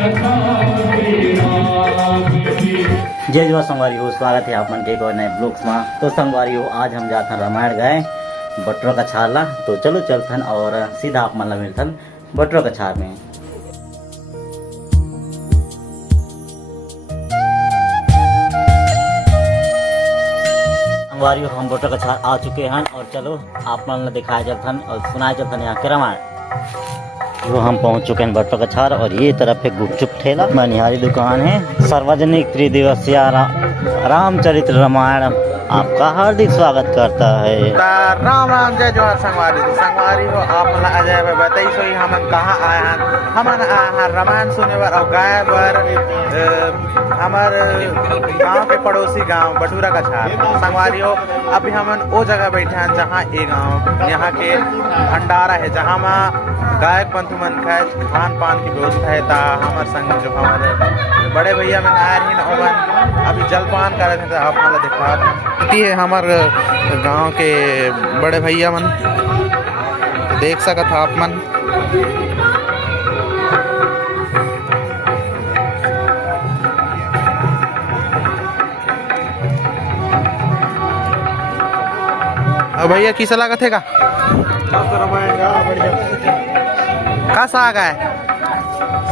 जय जवाहर संगवारी हो, स्वागत है आप मन के एक और नए ब्लॉग्स में। तो संगवारी हो, आज हम जाथन रामायण गए बटरों का छार ला। तो चलो चलथन और सीधा आप मन ला मिलथन बटरों का छार में। संगवारी हो, हम बटरों का छार आ चुके हैं और चलो आप मन ला दिखाया चलथन और सुनाया चलथन यहाँ के रामायण। जो हम पहुंच चुके हैं बटरों का छार और ये तरफ है गुपचुप ठेला, मनिहारी दुकान है। सार्वजनिक त्रिदिवसीय रामचरित्र रामायण आपका हार्दिक स्वागत करता है। राम राम जय जवाहर संगवारी। तो संगवारी हो, आप मन अजय भाई बताई सोई हमन कहाँ आए हैं। हमन आए हैं रामायण सुने बर और गाय बर हमार गांव के पड़ोसी गांव बटूरा का छार। संगवारी हो, अभी हमन वो जगह बैठे हैं जहाँ ये गांव यहाँ के भंडारा है, जहाँ गायक बंधु मन का खान पान की व्यवस्था है। ता हमार संग जो हमारे बड़े भैया मन आए हैं अभी जलपान कर रहे थे। आप मला दिखा है हमार गांव के बड़े भैया मन, देख सकत आप मन। भैया किसा लागत है का साग है?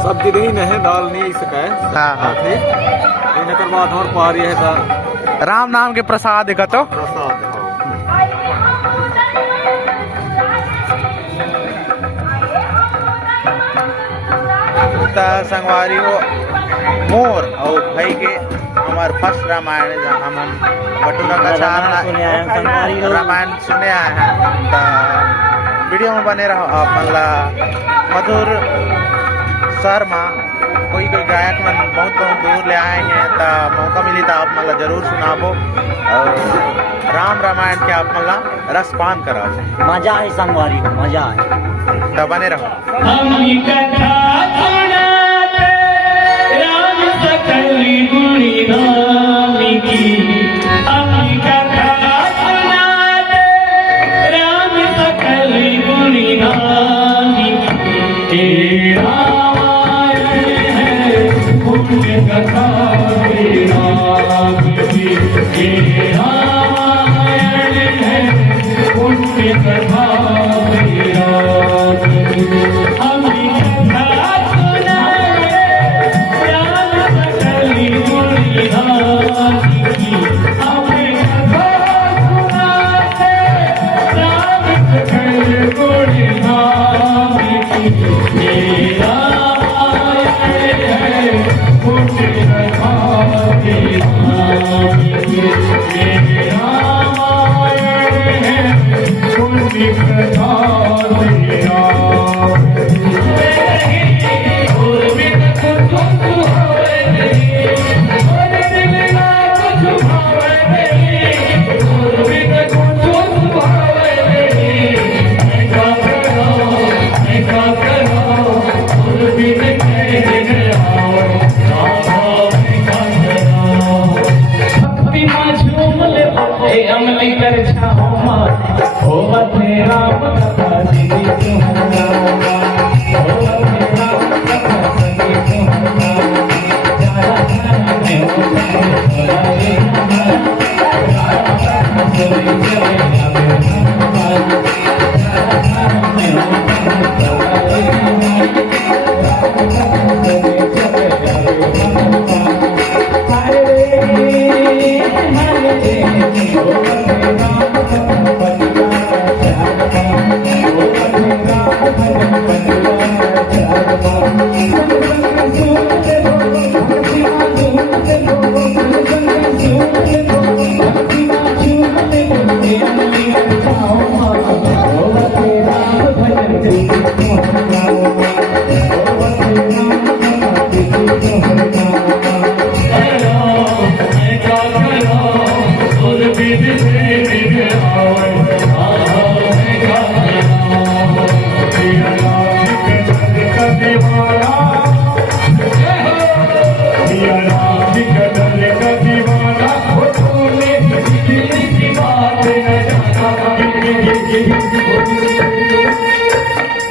सब्जी नहीं है, दाल नहीं सका है। हाँ हाँ राम नाम के प्रसाद का तो संगवारी हो मोर और भाई के हमारे फर्स्ट रामायण जहाँ हम बटूरा का छार रामायण सुने आए हैं। वीडियो में बने रहो आप मतलब मधुर शहर में कोई गायक मन बहुत दूर ले आए हैं। तो मौका मिली तो आप मतलब जरूर सुनाबो और राम रामायण के आप मतलब रसपान कराओ। मजा है संगवारी, मजा है। तो बने रहो।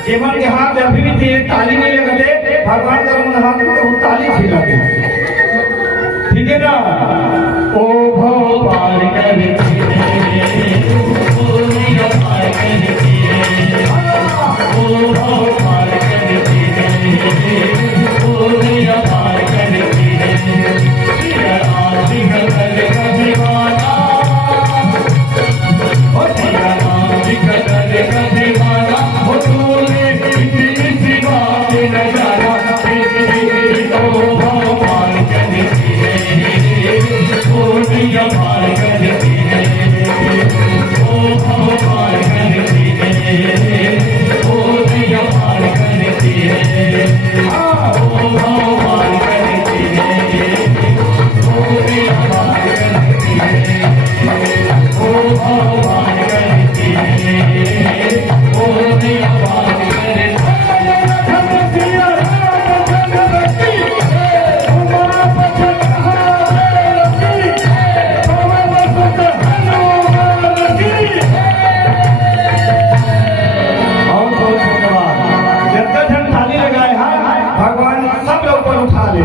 जेमन के हाथ अभी भी ताली नहीं लगते भगवान का हाथ ना ओ भोपाल करके ओ मैया पार करके ओ भोपाल करके ओ मैया पार करके तेरा नाम निकल का दीवाना ओ तेरा नाम निकल का दीवाना ओ तूने इतनी बात न जाना ओ भोपाल करके ओ मैया पार करके ओ भोपाल करके ओ मैया पार करके ओ भोपाल करके ओ मैया पार करके ओ भोपाल करके ओ मैया पार भगवान सब लोग पर उठा ले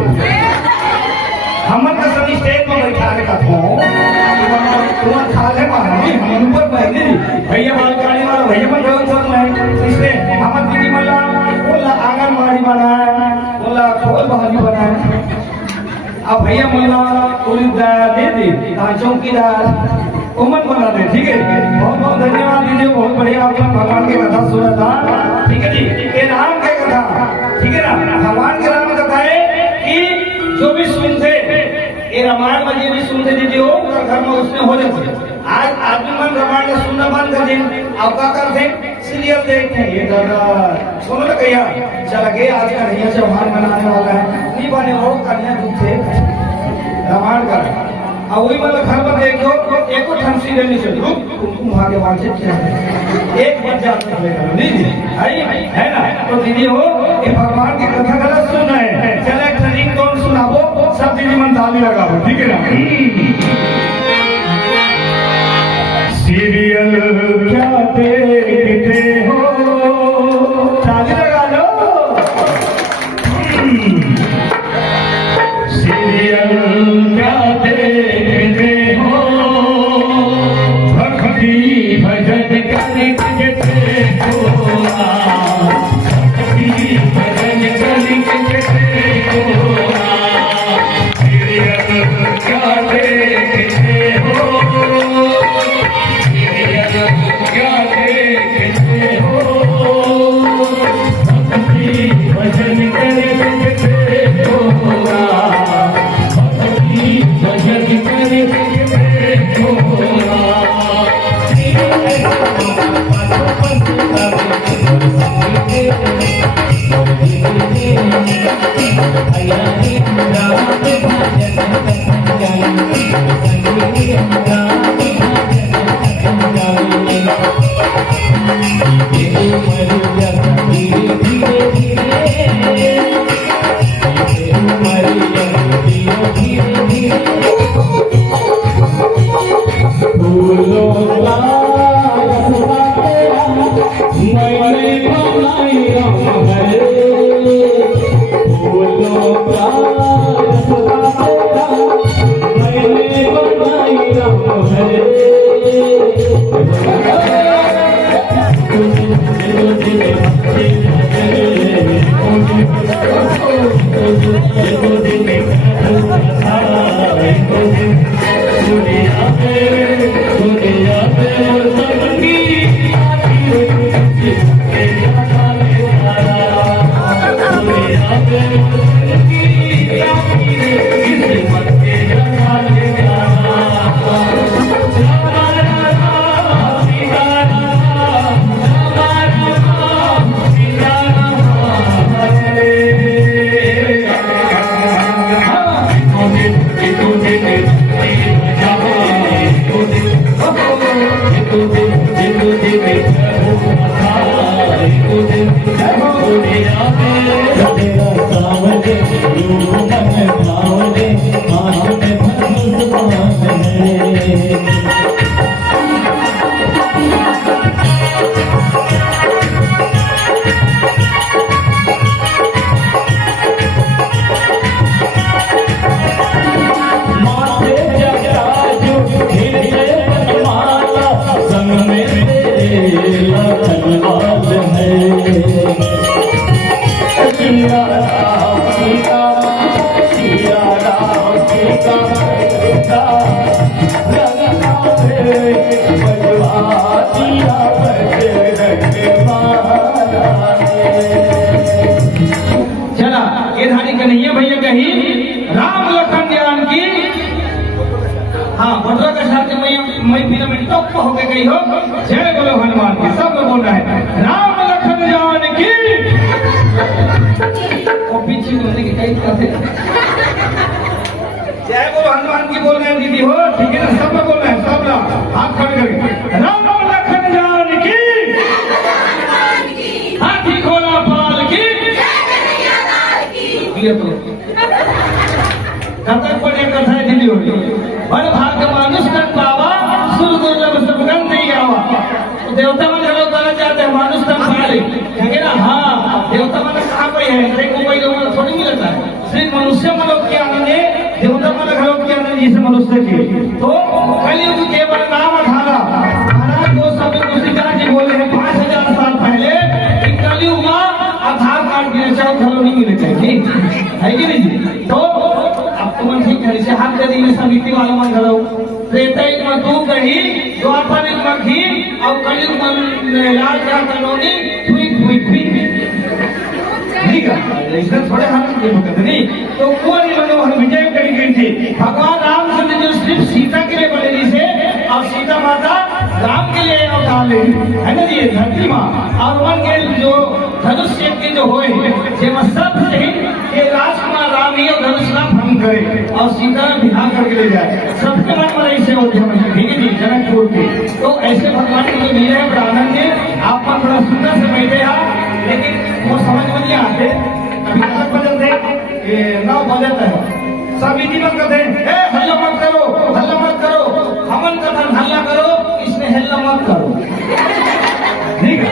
हमन का सब स्टेज में बैठा के कथो तुम खा ले मानी हम ऊपर बैठे भैया बाल काली वाला भैया मन रोज सब में इसलिए हमन दीदी मला बोला आंगनबाड़ी बनाए बोला खोल बहाली बनाए अब भैया मला पुलिस दे दी चौकीदार उमन बना दे ठीक है बहुत बहुत धन्यवाद दीजिए बहुत बढ़िया आपने भगवान की कथा सुना था ठीक है जी ये नाम की कथा ठीक है ना भगवान के नाम कथा है कि जो भी सुनते ये रामायण में भी सुनते दीजिए हो घर में उसने हो जाते आज आदमी मन रामायण का सुनना बंद कर दें अब क्या करते सीरियल देखते हैं ये दादा सुनो ना कहिया चला गए आज का कन्हैया चौहान मनाने वाला है नहीं बने वो कन्हैया दूसरे रामायण का और वही मतलब घर में देखो एक को ठंड सीरियल नहीं चल रुक तुमको वहां के बाद से एक बज जाता है नहीं है ना तो दीदी हो ये भगवान की कथा गलत सुन रहे हैं चले ट्रेनिंग कौन सुनाबो सब दीदी मन ताली लगाओ ठीक है ना सीरियल क्या देखते हो ताली लगा लो सीरियल क्या देखते हो भक्ति भजन करके देखो भक्ति भजन करके देखो सीरियल क्या देखते हो सीरियल क्या देखते हो भक्ति भजन करके देखो भजन करके देखो का रंगा रे बजवा दिया बजरंग माला चला ये धानी कन्हैया भैया कही राम लखन जानकी हाँ बटुआ का साथ मैं फिल्म में टॉप होके गई हो जय बोलो हनुमान की सब लोग बोल रहे हैं राम लखन जानकी और पीछे बोलने की कई तरह से जय बोलो हनुमान की बोल रहे हैं दीदी हो ठीक है ना सब लोग बोल रहे हैं सब लोग हाथ खड़े करके राम लखन जानकी हाथी घोड़ा पाल की ये तो कथा पढ़े कथा दीदी हो बड़ भाग मानुष तन पावा सुर दुर्लभ सबगन नहीं आवा देवता मन घरों करना चाहते हैं मानुष तन पाले ठीक है ना हाँ देवता मन कहाँ पे है देखो भाई लोग थोड़ी मिलता है सिर्फ मनुष्य मनों के आनंद है देवता मन घरों के आनंद जिसे मनुष्य के तो कलयुग केवल नाम अठारा महाराज वो सब तुलसीदास जी बोले हैं 5000 साल पहले कि कलयुग में आधार कार्ड मिले चाहे घरों नहीं मिले चाहिए है कि नहीं तो तुम ठीक है से हाथ दे दी समिति वालों मन घरो त्रेता एक में तू कही द्वापर एक में घी और कलयुग में लाल का कलोनी हुई ठीक है इसने थोड़े हाथ के मत नहीं तो कौन मनोहर विजय करी गई थी भगवान रामचंद्र जो सिर्फ सीता के लिए बनेगी से और सीता माता राम के लिए अवतार ले है ना जी धरती माँ और वन के जो धनुष के जो होए जेमा सब सही ये राजकुमार राम ही और धनुष ना भंग करे और सीता बिहार करके ले जाए सबके मन में ऐसे होते हैं ठीक है जी जनकपुर के तो ऐसे भगवान को मिले हैं बड़ा आनंद है आप थोड़ा सुंदर से बैठे हैं लेकिन वो समझ में नहीं आते अभी तक बदलते 9 बजे है सब इसी मत करते हैं हल्ला मत करो हमन का धन हल्ला करो इसमें हल्ला मत करो ठीक है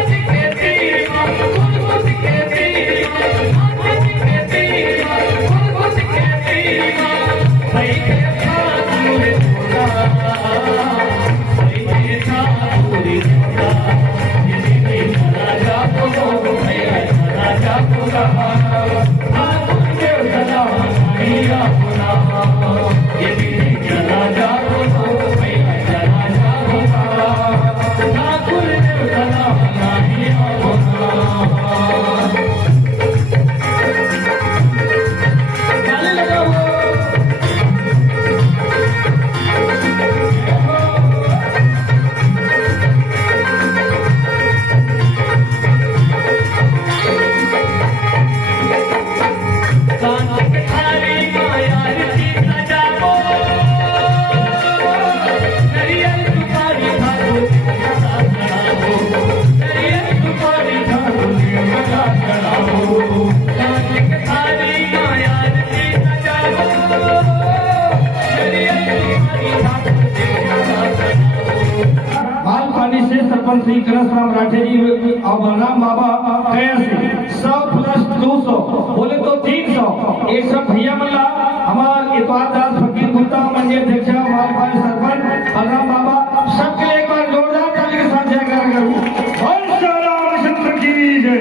श्री कृष्ण राम राठे जी और बलराम बाबा कैसे 100 + 200 बोले तो 300 ये सब भैया मल्ला हमारे इतवार दास फकीर गुप्ता मंजे अध्यक्ष हमारे पास सरपंच बलराम बाबा सबके लिए एक बार जोरदार ताली के साथ जयकार करूं और रामचंद्र की जय।